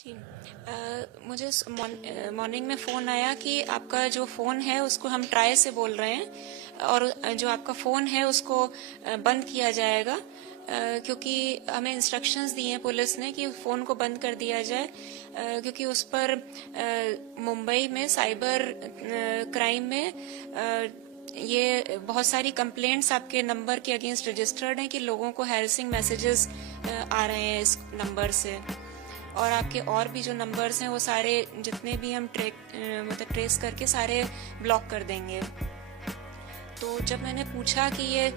जी मुझे मॉर्निंग में फ़ोन आया कि आपका जो फ़ोन है उसको हम ट्राई से बोल रहे हैं और जो आपका फ़ोन है उसको बंद किया जाएगा क्योंकि हमें इंस्ट्रक्शंस दिए हैं पुलिस ने कि फ़ोन को बंद कर दिया जाए क्योंकि उस पर मुंबई में साइबर क्राइम में ये बहुत सारी कंप्लेंट्स आपके नंबर के अगेंस्ट रजिस्टर्ड हैं कि लोगों को हैरेसिंग मैसेजेस आ रहे हैं इस नंबर से और आपके और भी जो नंबर्स हैं वो सारे जितने भी हम ट्रेस करके सारे ब्लॉक कर देंगे। तो जब मैंने पूछा कि ये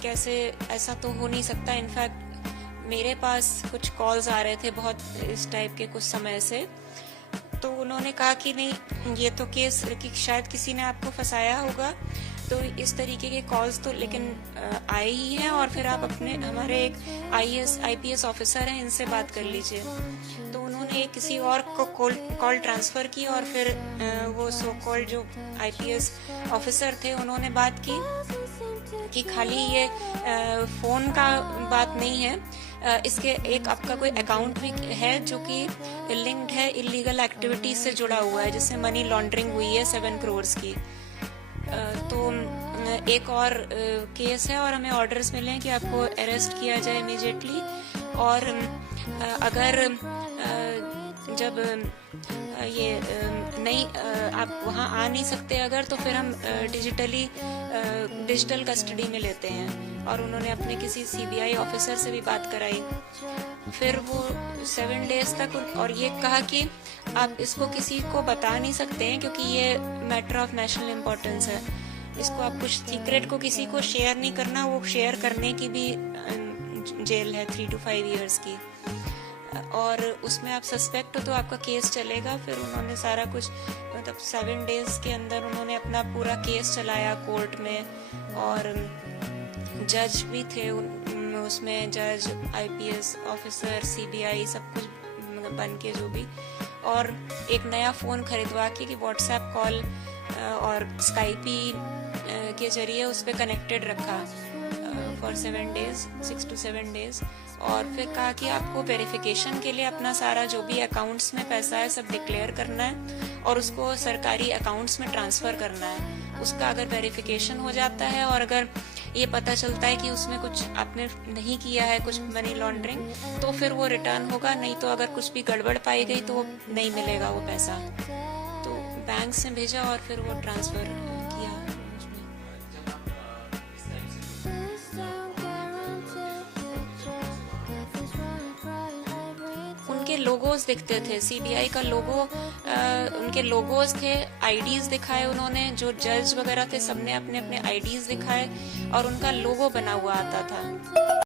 कैसे, ऐसा तो हो नहीं सकता, इनफैक्ट मेरे पास कुछ कॉल्स आ रहे थे बहुत इस टाइप के कुछ समय से, तो उन्होंने कहा कि नहीं ये तो केस कि शायद किसी ने आपको फंसाया होगा, तो इस तरीके के कॉल्स तो लेकिन आए ही हैं और फिर आप अपने हमारे एक IPS ऑफिसर हैं, इनसे बात कर लीजिए। तो उन्होंने किसी और को कॉल ट्रांसफर की और फिर वो सो कॉल्ड जो IPS ऑफिसर थे उन्होंने बात की कि खाली ये फोन का बात नहीं है, इसके एक आपका कोई अकाउंट भी है जो कि लिंक्ड है इलीगल एक्टिविटीज से जुड़ा हुआ है, जिससे मनी लॉन्ड्रिंग हुई है 7 करोड़ की। तो एक और केस है और हमें ऑर्डर्स मिले हैं कि आपको अरेस्ट किया जाए इमीडिएटली, और अगर जब ये नहीं आप वहाँ आ नहीं सकते अगर, तो फिर हम डिजिटल कस्टडी में लेते हैं, और उन्होंने अपने किसी CBI ऑफिसर से भी बात कराई। फिर वो 7 डेज तक, और ये कहा कि आप इसको किसी को बता नहीं सकते हैं क्योंकि ये मैटर ऑफ नेशनल इम्पोर्टेंस है, इसको आप कुछ सीक्रेट को किसी को शेयर नहीं करना, वो शेयर करने की भी जेल है 3 to 5 years की, और उसमें आप सस्पेक्ट हो तो आपका केस चलेगा। फिर उन्होंने सारा कुछ मतलब 7 डेज के अंदर उन्होंने अपना पूरा केस चलाया कोर्ट में, और जज भी थे उसमें, जज IPS ऑफिसर CBI सब कुछ मतलब बन के जो भी, और एक नया फ़ोन खरीदवा के कि WhatsApp कॉल और स्काइपी के जरिए उस पर कनेक्टेड रखा फॉर 7 days, 6 to 7 days, और फिर कहा कि आपको वेरिफिकेशन के लिए अपना सारा जो भी अकाउंट्स में पैसा है सब डिक्लेयर करना है और उसको सरकारी अकाउंट्स में ट्रांसफ़र करना है। उसका अगर वेरिफिकेशन हो जाता है और अगर ये पता चलता है कि उसमें कुछ आपने नहीं किया है, कुछ मनी लॉन्ड्रिंग, तो फिर वो रिटर्न होगा, नहीं तो अगर कुछ भी गड़बड़ पाई गई तो नहीं मिलेगा वो पैसा। तो बैंक से भेजा और फिर वो ट्रांसफ़र किया। उनके लोगोज दिखते थे, CBI का लोगो, उनके लोगोज थे, IDs दिखाए उन्होंने, जो जज वगैरह थे सबने अपने अपने IDs दिखाए और उनका लोगो बना हुआ आता था।